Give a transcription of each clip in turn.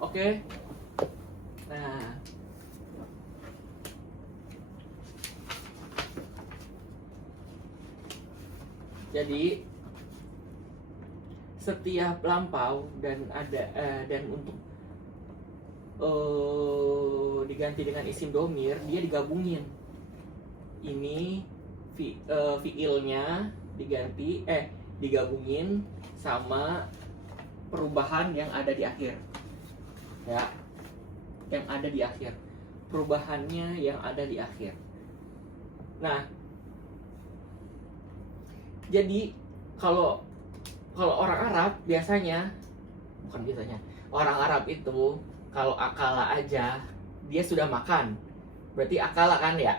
Oke. Nah, jadi setiap lampau dan dan untuk diganti dengan isim domir, dia digabungin. Ini fiilnya digabungin sama perubahan yang ada di akhir, ya, yang ada di akhir, perubahannya yang ada di akhir. Nah, jadi kalau orang Arab orang Arab itu kalau akala aja dia sudah makan, berarti akala kan ya,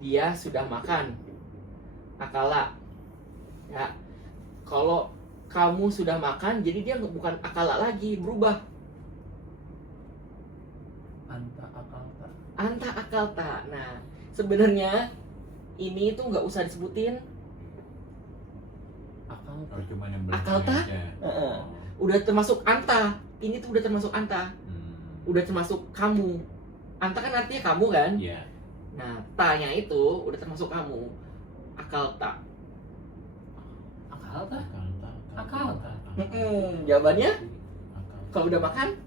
dia sudah makan, akala ya. Kalau kamu sudah makan, jadi dia bukan akala lagi, berubah anta akalta. Nah, sebenarnya ini tuh nggak usah disebutin akalta. Udah termasuk anta. Ini tuh udah termasuk anta. Udah termasuk kamu. Anta kan artinya kamu kan? Iya. Nah, ta-nya itu udah termasuk kamu. Akalta. Jawabannya kalau udah makan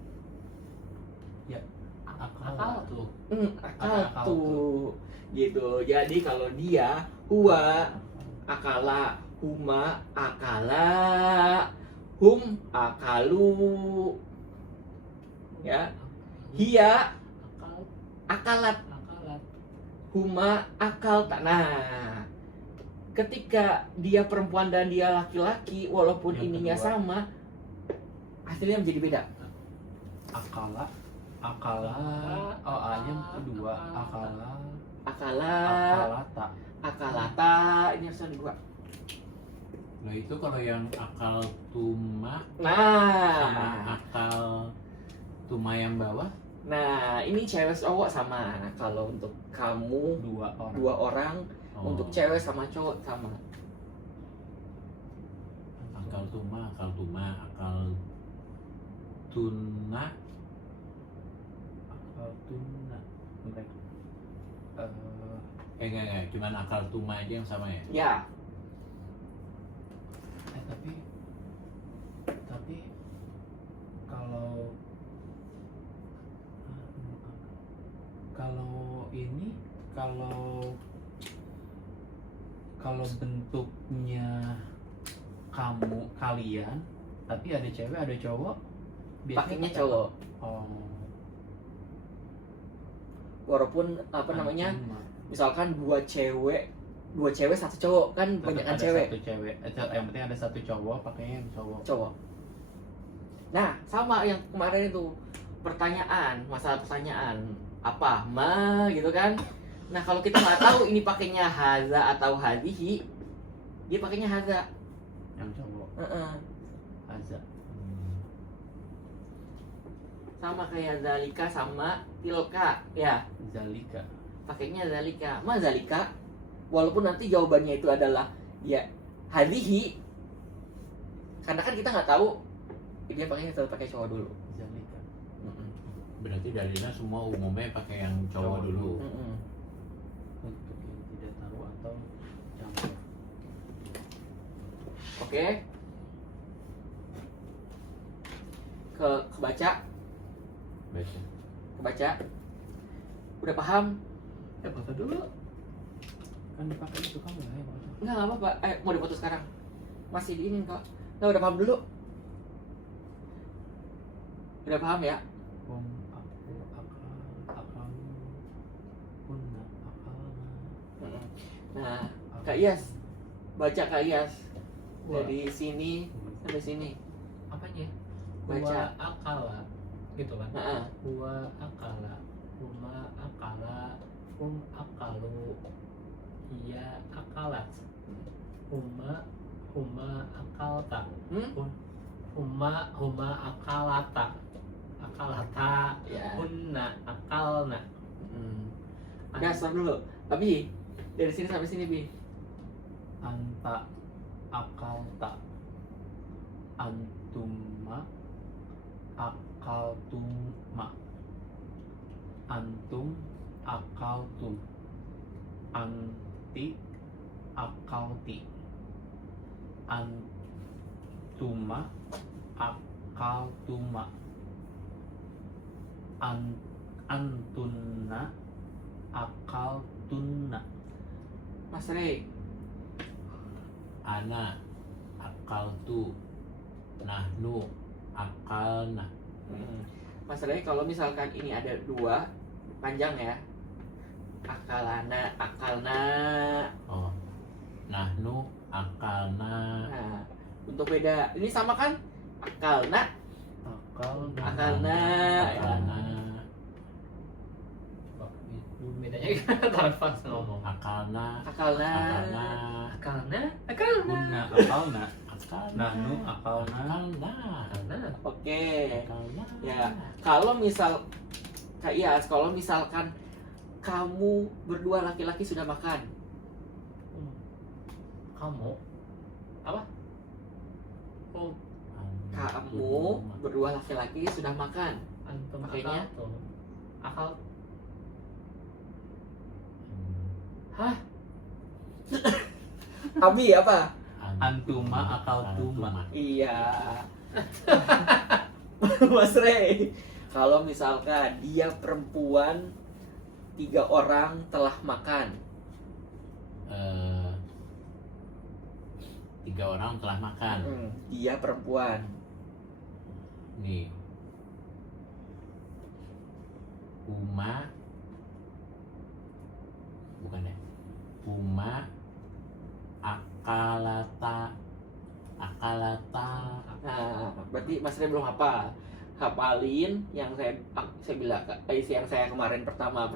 akal tuh gitu. Jadi kalau dia huwa akala, huma akala, hum akalu, ya, hiya akalat, huma akal. Nah, ketika dia perempuan dan dia laki-laki, walaupun yang ininya kedua sama, hasilnya menjadi beda. akala, oh yang kedua Akala, akalata, ini harus ada dua. Nah itu kalau yang akal tuma sama Nah, akal tuma yang bawah. nah ini cewek cowok sama. Nah, kalau untuk kamu dua orang, untuk cewek sama cowok sama. Akal tuma, akal tuna. Enggak, cuman akal tuma aja yang sama ya? Ya, tapi kalau ini kalau bentuknya kalian tapi ada cewek ada cowok pakainya pakai cowok. oh Walaupun namanya, cuma. misalkan dua cewek satu cowok kan, Tetap banyakan ada cewek. satu cewek yang penting ada satu cowok pakainya yang cowok. Nah, sama yang kemarin itu masalah pertanyaan apa gitu kan. Nah, kalau kita nggak tahu ini pakainya haza atau hadihi, dia pakainya haza. Yang cowok Aza. Sama kayak zalika sama tilka ya, Zalika. pakainya zalika. Zalika, walaupun nanti jawabannya itu adalah ya hadihi, karena kan kita nggak tahu dia pakainya tetap pakai cowok dulu. Zalika. Berarti dalilnya semua umumnya pakai yang cowok dulu. Untuk yang tidak tahu atau campur. Oke. Kebaca. Udah paham? Foto dulu. Kan dipakai itu kamu ya, foto. Nggak apa-apa. Mau dipoto sekarang? Masih diinin kok. Nggak, udah paham dulu? Udah paham ya? Nah, Kak Iyas, baca Kak Iyas dari sini sampai sini. Apanya? Baca. Huwa akala gitu kan? Nah, Huwa akala, huma akala, akalu, iya akalat, huma akalta, huma akalata, ya. hunna akalna. Udah, stop dulu. Abi, dari sini sampai sini, Bi. Anta akalta, antuma akaltuma, antum akaltum, anti akalti, antuma akaltuma, antunna akaltunna. Mas Rey. Ana akaltu, nahnu akalna. Mas Rey, kalau misalkan ini ada dua panjang ya, akalana, akalna. Oh, nahnu akalna. Nah, untuk beda ini sama kan? Akalna, akalna. Akalna. Bedanya antara pas ngomong. Akalna. Akalna. Akalna. Akalna, Kunna akalna, akalna. nahnu akalna, Akalna. akalna. Oke. Akalna. Ya, kalau misal Kak Iyas, kalau misalkan kamu berdua laki-laki sudah makan, Kamu apa? Oh, kamu berdua laki-laki sudah makan, antum Makanya? akaltum. Akal. hah? Abi apa? Antuma akaltuma. Iya. Mas Rey, kalau misalkan dia perempuan, 3 orang telah makan. 3 orang telah makan. Dia perempuan. Nih. Uma. Bukan ya? Uma akalata. Nah, berarti Mas Rey belum hafal. Hafalin yang saya bilang, yang saya kemarin pertama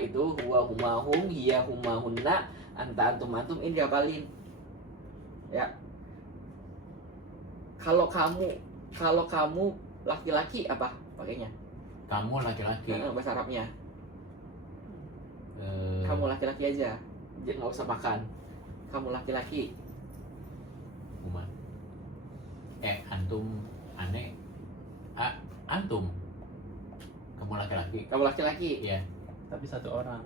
itu huwa huma hum, hiya huma hunna, anta antum antum, ini dihafalin. Ya. Kalau kamu laki-laki apa pakainya? Kamu laki-laki. Bahasa Arabnya. Eh, Kamu laki-laki aja. Jangan nggak usah makan. Kamu laki-laki. Uma. Antum aneh. Antum. Kamu laki-laki. Kamu laki-laki. Iya. Tapi satu orang.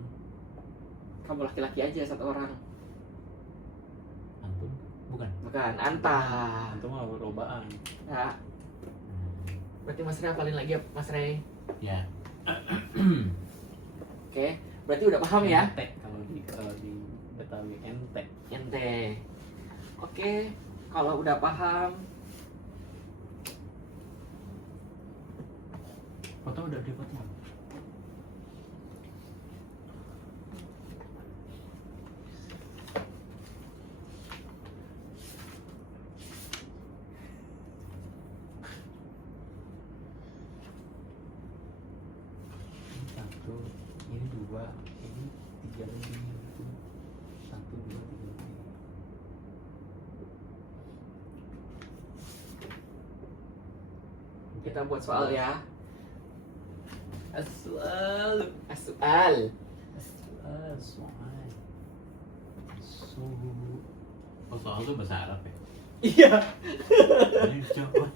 Kamu laki-laki aja, 1 orang. Antum. Bukan. Bukan, anta. Antum mau perlombaan. Nah, berarti Mas Rey hafalin lagi ya, Mas Rey. Ya. Oke, berarti udah paham ya? Ente kalau di Betawi ente. Ente. Oke, kalau udah paham, Foto udah dipotong. Ini 1, ini 2, ini 3 lebih. 1, 2, 3 lebih. kita buat soal ya. Asal. Soal. Soal. Oh, soal itu bahasa Arab ya? Iya. Jawaban.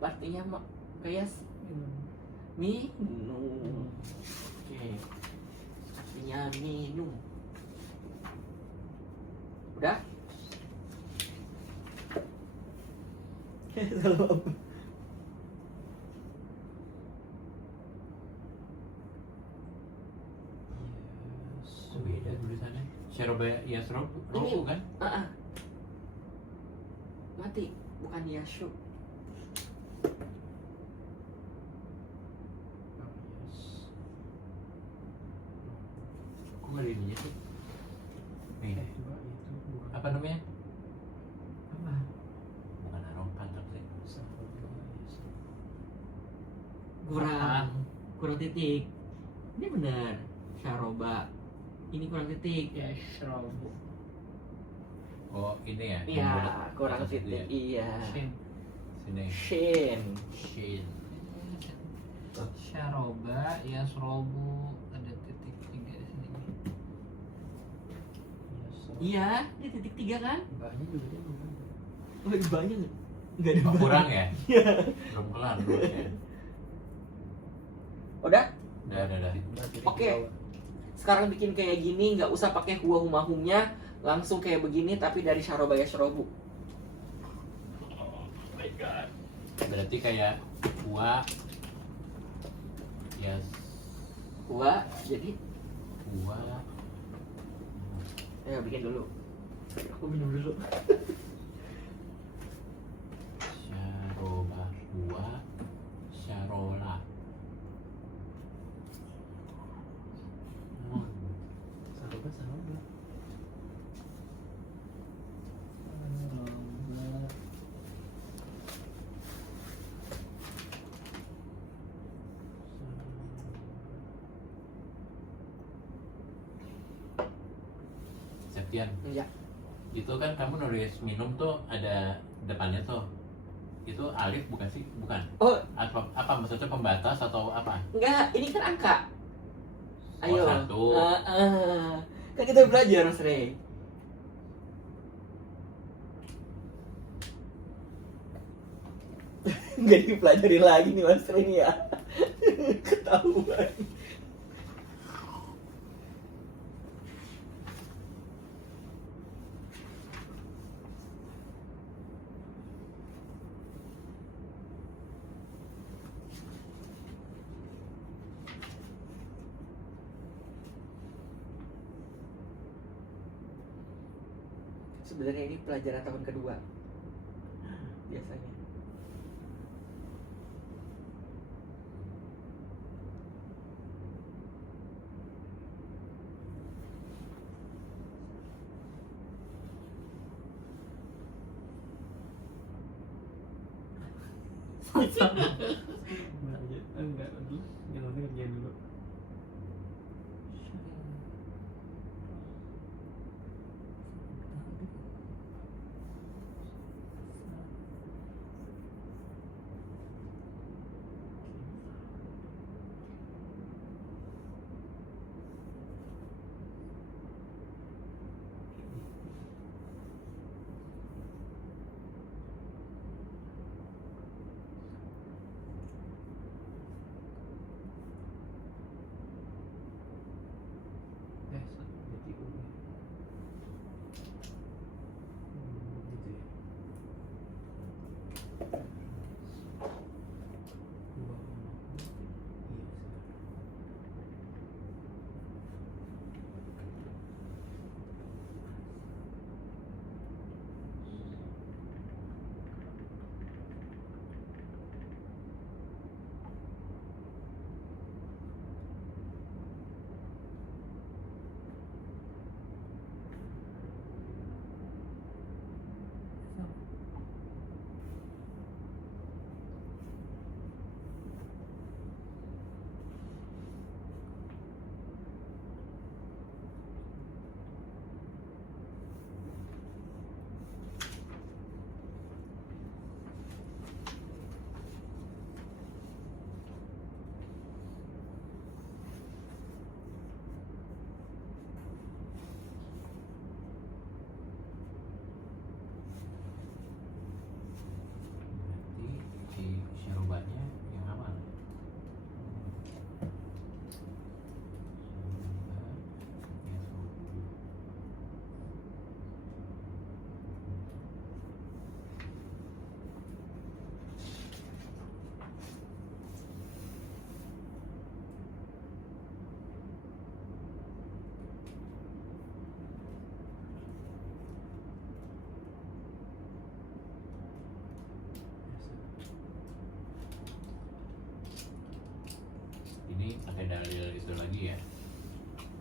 Apa artinya, Mak? Kayak minum. Oke. Artinya minum. Udah? Salah apa? Kok beda tulisannya? Syaraba Yasrob, Roku kan? Mati, bukan Yashu. Kok nggak ada ininya sih? Nih, Dua itu bukan apa namanya? Apa? Bukan harokat tapi Saroba ya. Kurang titik. Ini benar. Syaroba. Ini kurang titik. Ya Shrobu. oh ini ya? Iya, yang bulat kurang atas itu titik. ya? Iya. Shin. Sini. Shin. Shin. Syaroba, ya Shrobu, ada titik 3 di sini. Iya, ini titik 3 kan? Mbaknya juga dia nggak ada. Oh, lebih banyak. Enggak ada Oh, banyak. kurang ya? Iya. Belum kelar nulisnya. Udah? Udah. Mbak jadi Oke. di bawah. Sekarang bikin kayak gini, nggak usah pakai huwa humahumnya, langsung kayak begini tapi dari syaroba ya syrobu. Berarti kayak gua ya Huwa, jadi gua ya bikin dulu. Aku minum dulu. syaroba gua syarola. Saroba saroba. Septian, Iya. itu kan kamu nulis minum tuh ada depannya tuh. Itu alif bukan sih? Bukan. Oh, Apa maksudnya pembatas atau apa? enggak, ini kan angka. Oh, Ayo. satu. Kan kita belajar sering. Nggak dipelajarin lagi nih Mas Rin ya. Ketahuan. Sebenarnya ini pelajaran tahun kedua biasanya. Mbaknya enggak dulu. Yang nanti ngerjain dulu.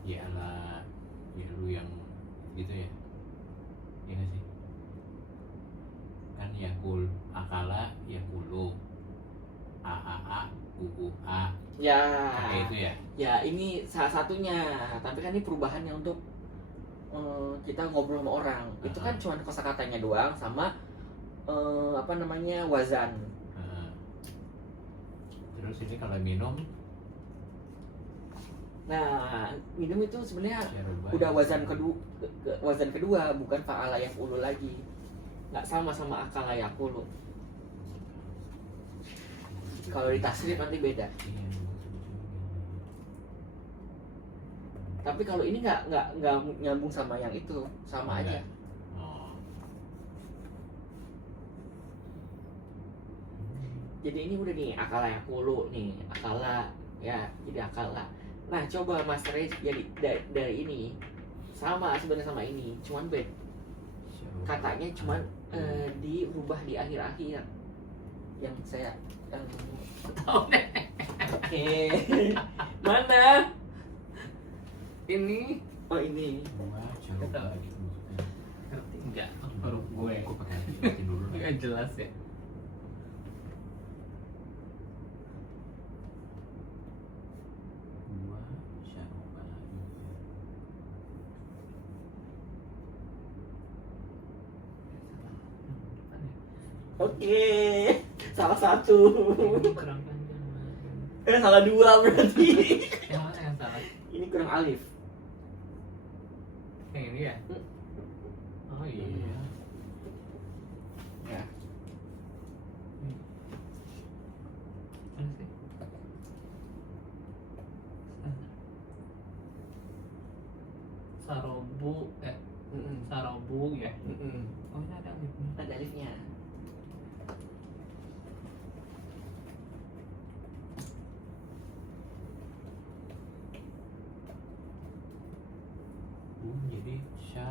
ya lah, ya lu yang gitu ya, ya nggak sih? Kan yakul akala yakulu a u a Ya. kayak itu ya. Ya ini salah satunya. Tapi kan ini perubahannya untuk kita ngobrol sama orang. Itu kan cuma kosakatanya doang sama apa namanya wazan. Terus ini kalau minum Nah, minum itu sebenarnya syaruba udah wazan kedua bukan fa'ala yaf'ulu lagi. Nggak sama sama akala yaqulu. Kalau di tasrif nanti beda. Tapi kalau ini nggak nyambung sama yang itu, sama aja. Oh. Jadi ini udah nih akala yaqulu nih, akala ya, jadi akala. Nah, coba Mas Rey jadi dari ini sama sebenarnya sama ini, cuman beda. Katanya cuman dirubah di akhir-akhir. Yang saya Oke. Mana? Ini Oh, ini. Wah, syaruba gitu maksudnya. ngerti enggak? Baru gue. Gue pakai hati dulu lah. Enggak jelas ya. Dua syaruba. Oke. Salah satu. Ini kurang panjang. Mas. Salah dua berarti. Yang mana yang salah? Ini kurang alif. Yang ini ya? Oh iya. Ya. Mana sih? Sarobu, sarobu ya. Oh ini ada alifnya. Ada alifnya. Jadi sya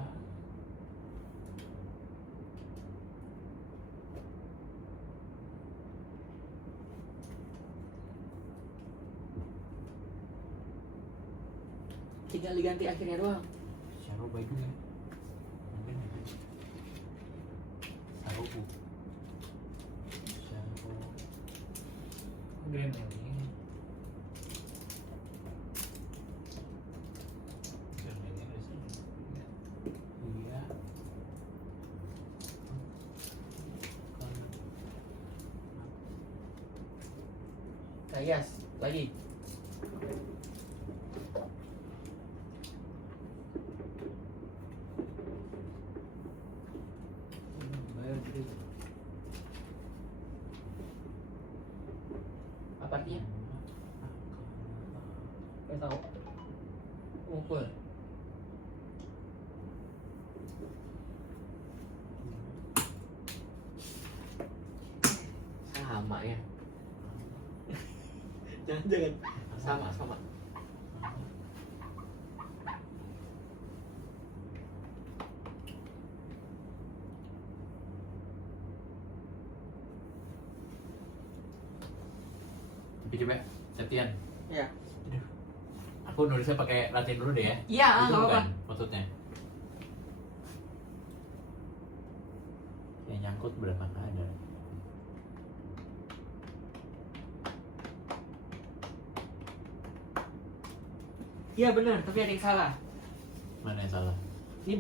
Tinggal diganti akhirnya doang. syaruba juga. Mungkin itu. Sarubu. Syaruba. Green ini. Green ini ada sini. Iya. Kayas lagi. Bayar gede. Apa artinya? Gak tahu. Mukul. Sama ya. Jangan. Sama. Tapi coba Septian. Ya. Aku nulisnya pakai Latin dulu deh ya. Iya, Itu nggak apa-apa. bukan maksudnya. Yang nyangkut berapa ada? Iya benar, tapi ada yang salah. Mana yang salah? Ini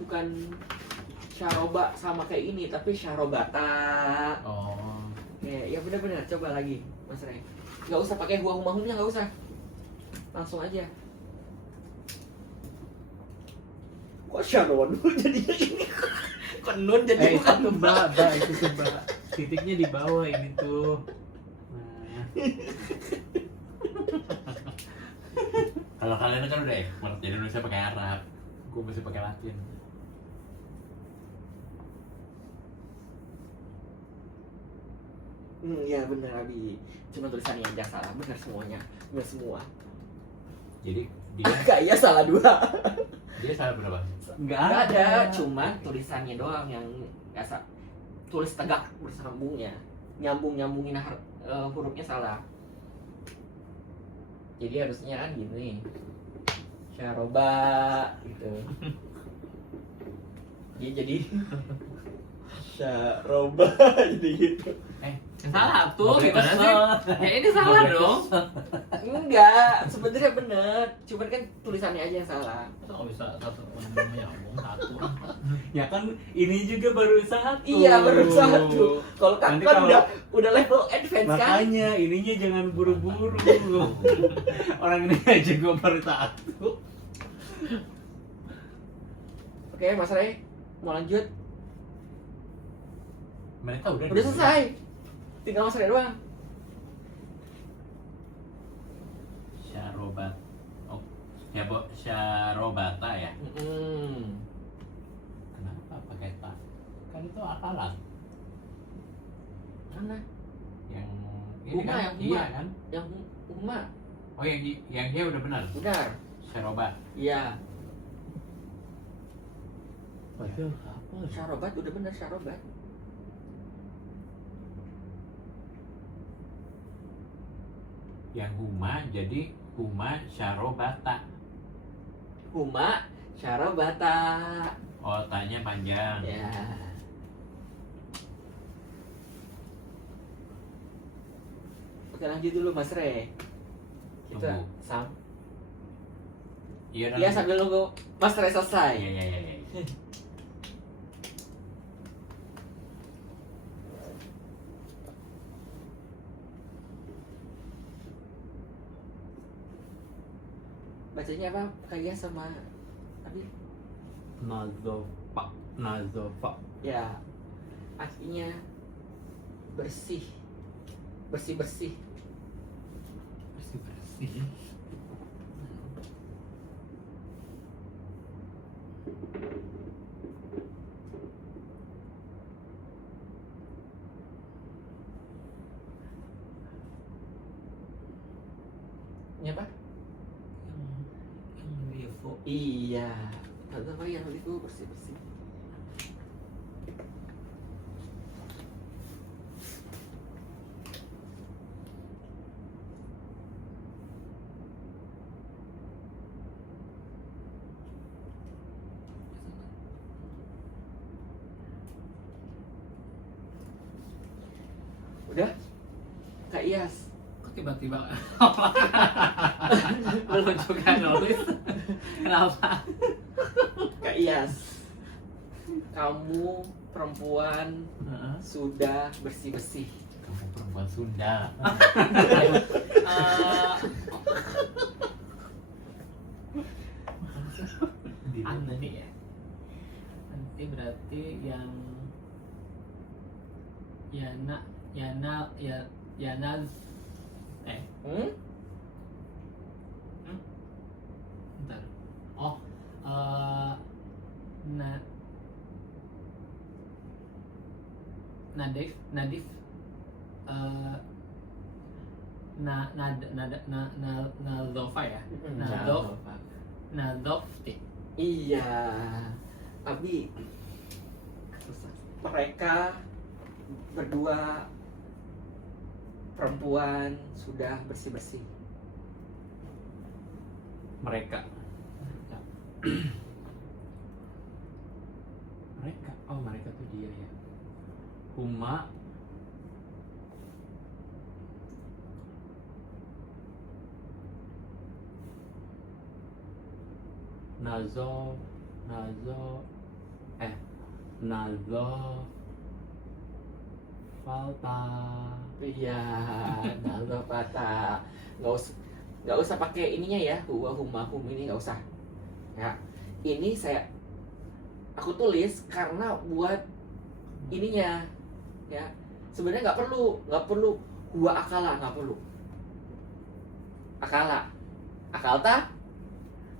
bukan syaroba sama kayak ini, tapi syarobata. Oh. Ya benar-benar. Coba lagi, Mas Rey. Nggak usah pakai huahumahumnya, nggak usah. Langsung aja. Kok syaron jadinya ini? Kok nun jadi bukan itu mbak itu tuh mbak, titiknya di bawah ini tuh. Nah, Kalau kalian kan udah expert, jadi Indonesia pakai Arab. Gue masih pakai Latin. Ya benar Abi. Cuma tulisannya yang aja salah, benar semuanya. Benar semua. Jadi dia Kayak salah dua. dia salah berapa? Nggak ada, cuma tulisannya doang yang nggak tulis tegak bersambungnya, nyambungin hurufnya salah. Jadi harusnya kan gini. Syaroba gitu. Dia jadi syaroba jadi gitu. Salah tuh, gimana sih? Ya ini salah dong. Enggak, sebenarnya bener. Cuman kan tulisannya aja yang salah. Masa nggak bisa satu nyambung satu? Ya kan ini juga baru satu. Iya, baru satu. Kalau kan, Nanti kan kalau- udah level advance kan? Makanya ininya jangan buru-buru. Orang ini aja gue baru satu. Oke, Mas Ray, mau lanjut? Mereka udah Udah selesai. Tinggal Mas Ray doang. Syarobat. Oh, Syarobata ya. Kenapa pakai tak? Kan itu akalan. Mana? Yang Huma, kan? yang Huma. Iya kan? Yang Huma. Oh yang dia udah benar. Benar. Syarobat. Iya. Padahal apa? Syarobat udah benar syarobat. Yang Huma jadi Huma Syarobata. Huma syarobata. Oh, tanya panjang. Ya. Oke, lanjut dulu Mas Ray. Kita Tunggu. Iya Iya sambil nunggu Mas Ray selesai. Iya iya iya. Iya. Bacanya apa? Kayak sama Abi? Nazofa. Ya. Artinya bersih. Bersih-bersih. Bersih-bersih. Ini apa? Yang Levo. Iya. Apa yang itu bersih-bersih. Udah? Kak Iyas. Kok tiba-tiba belum juga nulis? Kenapa? Kak Iyas. Kamu perempuan sudah bersih-bersih. Kamu perempuan Sunda. Aneh ya. Nanti berarti yang Yana Hmm? bentar. Oh, Nadif Nadova ya. Nadofti. Iya. Abi. Mereka berdua perempuan sudah bersih-bersih. Mereka. Mereka. Oh, mereka tuh dia ya. Huma. Nazo. Falta. Iya, nggak patah. Nggak usah pakai ininya ya, huwa huma hum ini nggak usah. Ya, ini aku tulis karena buat ininya, ya. Sebenarnya nggak perlu huwa akala, nggak perlu. Akala, akalta,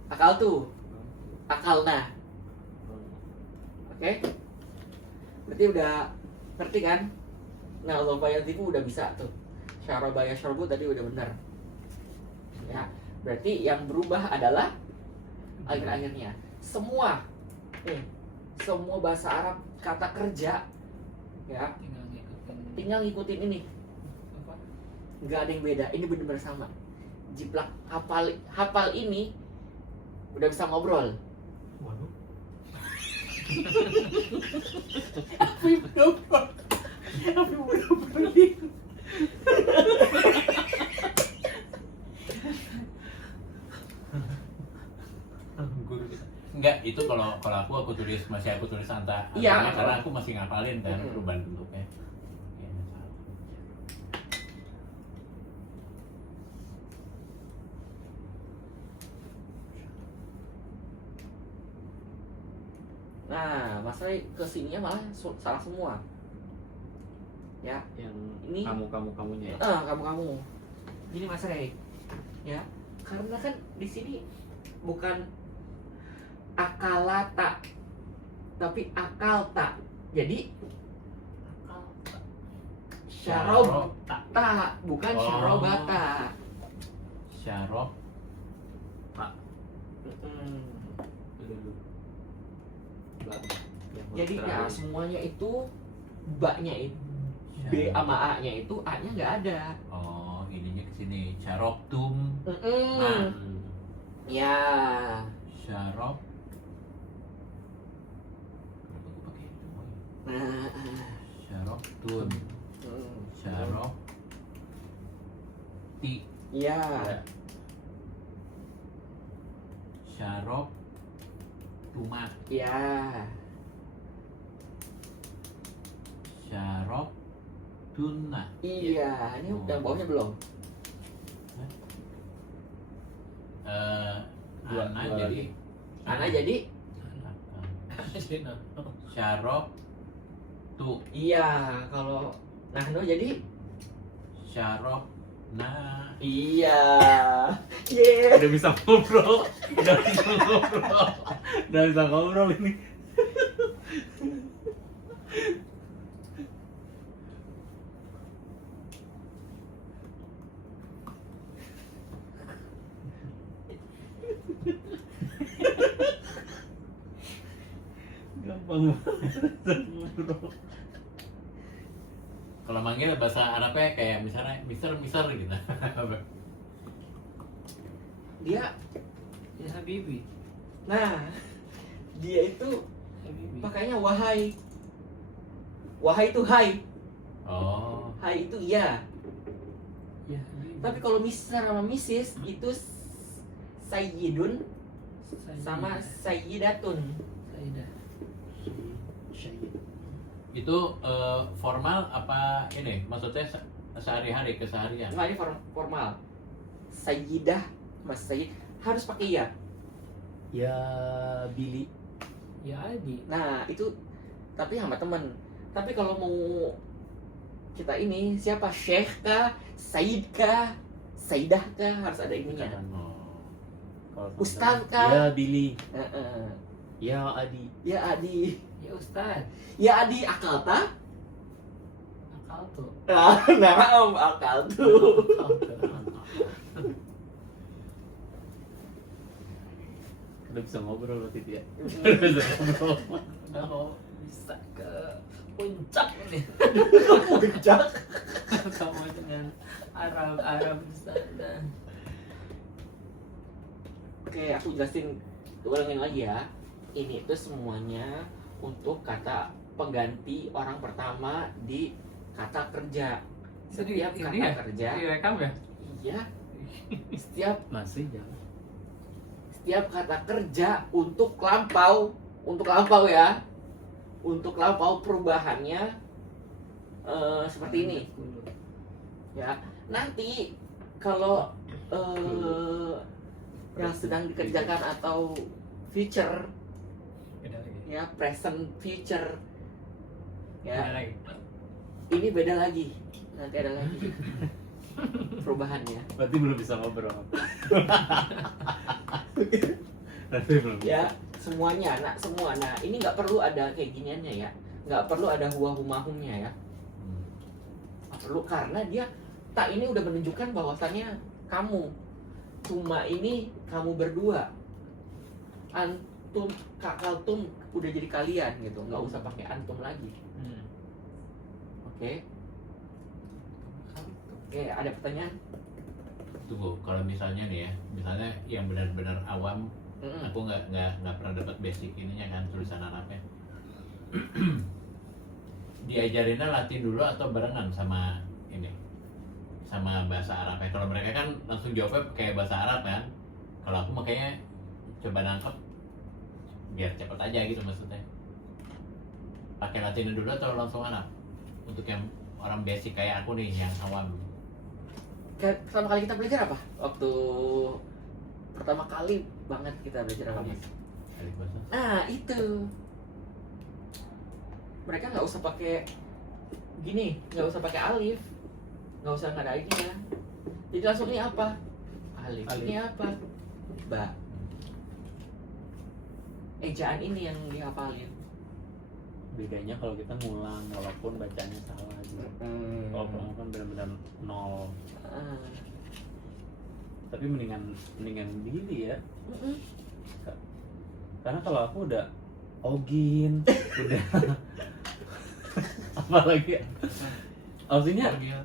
akaltu, akalna. Oke? Berarti udah ngerti kan? Nah, lobaya tipu udah bisa tuh. Syarabaya syarbu tadi udah bener. Ya, berarti yang berubah adalah akhir-akhirnya. Semua bahasa Arab kata kerja, ya, tinggal ngikutin ini. Apa? Nggak ada yang beda. Ini benar-benar sama. jiplak hafal ini udah bisa ngobrol. Waduh. Guru kita. Enggak, itu kalau aku tulis anta Iya. karena aku masih ngapalin kan Mm-mm. perubahan bentuknya. Ya, salah. Nah, masalah kesininya malah salah semua. Ya, Yang ini kamunya ya. kamu. Gini Mas Rey. Ya, karena kan di sini bukan akalata, tapi akalta. Jadi syarobta, bukan Oh. syarobata. Syarob Mm-mm. Dulu. Belakang. Yang Jadi ya terakhir. semuanya itu baknya itu B sama A-nya itu A-nya nggak ada. Oh, ininya ke sini. Syarobtum. Mm-mm. Nah, Ya. Syarob. Kenapa gue pakai itu? Nah. Syarobtun. Mm. Syarob. Ti. Ya. Ya. Syarob. Tuma. Ya. Syarob. Tuna. Iya. Ini udah bawahnya belum? Dua Ana lagi. jadi Ana jadi Syarob. Tu. iya. Kalau Nahno jadi Syarob. Nah. iya. Yeah. Udah bisa ngobrol. Udah bisa ngobrol ini. Gampang banget ngobrol. Kalau manggil bahasa Arabnya kayak misalnya Mister gitu. Dia Ya Habibi. nah dia itu Habibi. pakainya wahai. Wahai itu hai. Oh. Hai itu iya. Ya Habibi. Tapi kalau Mister sama Mrs itu sayyidun sama sayyidatun. Saidah. Itu formal apa ini? Maksudnya sehari-hari keseharian? Nah, ini formal. Sayyidah mas sayyid harus pakai ya. Ya Billy. Ya Adi. Nah itu tapi sama temen. Tapi kalau mau kita ini siapa, Syekh kah, Sayyid kah, Sayyidah kah, harus ada ininya. Oh. Kalau Ustaz teman-teman, kah? Ya Billy. Heeh. Ya Adi. Ya Adi, Ya Ustad. ya Adi akal tak? Akal tuh. Nah, akal tuh. Udah bisa ngobrol waktu itu ya. Udah kok bisa ke puncak nih. Puncak. Kamu dengan Arab di sana. Oke, aku jelasin, ulangin lagi ya. Ini tuh semuanya untuk kata pengganti orang pertama di kata kerja. Setiap Ini kata ya? kerja, Direkam ya? iya. Setiap Masih jangan. setiap kata kerja untuk lampau ya, untuk lampau perubahannya seperti ini ya. Nanti kalau yang sedang dikerjakan atau future Beda lagi. ya, present future Beda ya, lagi. ini beda lagi, nanti ada lagi perubahannya Berarti belum bisa ngobrol. Berarti belum bisa. ya. Semuanya semua, nah ini nggak perlu ada kayak giniannya ya, nggak perlu ada huwa-humahumnya ya, nggak perlu, karena dia tak ini udah menunjukkan bahwasannya kamu cuma ini kamu berdua, antum kakaltum udah jadi kalian gitu, nggak usah pakai antum lagi. Oke, ada pertanyaan? Tunggu, kalau misalnya nih ya, misalnya yang benar-benar awam, Mm-mm. aku nggak pernah dapat basic ininya kan tulisan Arabnya. Diajarinnya Latin dulu atau barengan sama ini, sama bahasa Arabnya? Kalau mereka kan langsung jawabnya kayak bahasa Arab kan. Kalau aku makanya coba nangkep biar cepet aja gitu maksudnya. Pakai Latin dulu atau langsung Arab? Untuk yang orang basic kayak aku nih yang awam. Pertama kali kita belajar apa? Waktu pertama kali banget kita belajar apa, Mas? Alif bahasa. Nah, itu. Mereka nggak usah pakai gini, nggak usah pakai alif, nggak usah nggak ada ininya. Jadi langsung ini apa? Alif. Alif. Ini apa? Ba. Ejaan ini yang dihafalin. Bedanya kalau kita ngulang walaupun bacanya salah gitu. Kalau ngulang kan benar-benar nol. Ah. Tapi mendingan gini ya. Mm-mm. Karena kalau aku udah ogin, udah apalagi artinya Orgia.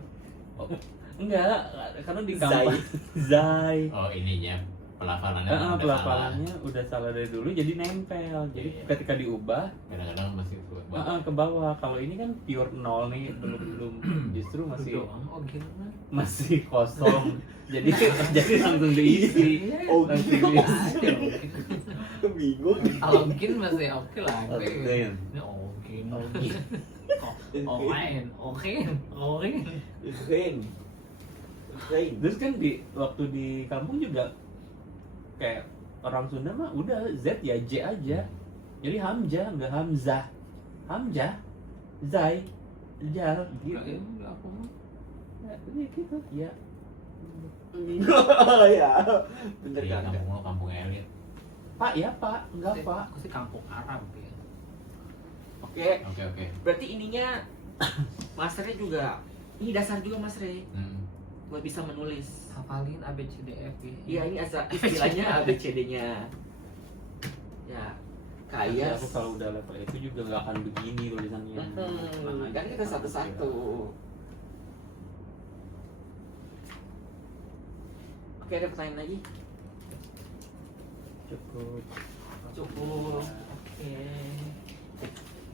enggak, karena di kampus Zai. Oh ininya pelafalannya udah salah. Pelafalannya udah salah dari dulu jadi nempel. Jadi Iya. ketika diubah Kadang-kadang masih ke bawah. Kalau ini kan pure nol nih, belum justru masih Doang, oh gimana? masih kosong. jadi langsung diisi. Oh, Langsung gitu. diisi. Bingung. Ogin masih oke lah. Ogin. Ini ogin. Ogin. Terus kan di waktu di kampung juga kayak orang Sunda mah udah Z ya J aja. Jadi Hamzah nggak Hamzah. Hamzah, Zai, Jar gitu. Udah aku mah. Ya, gitu ya. Ya, bener Iya, kan? kampung lo kampung elit. Pak ya Pak, enggak Pak. Aku sih kampung Arab ya. Oke, Oke. berarti ininya Mas Re juga, ini dasar juga Mas Re buat bisa menulis. Hafalin A B C D F G. Iya, ini asal istilahnya ABCD-nya. Ya, Tapi kayak aku kalau udah level itu juga nggak akan begini tulisannya. Tenang kan aja. kita satu-satu. Oke, ada pertanyaan lagi? Cukup. Cukup. Oke.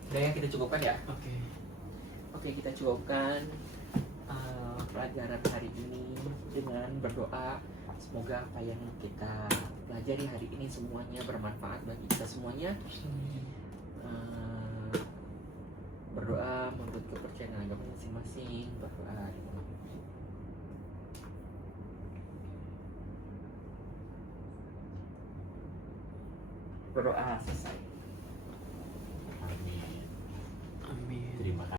Udah ya, kita cukupkan ya. Oke. Oke, kita cukupkan pelajaran hari ini dengan berdoa. Semoga apa yang kita pelajari hari ini semuanya bermanfaat bagi kita semuanya. Berdoa menurut kepercayaan agama masing-masing. Berdoa. Berdoa selesai.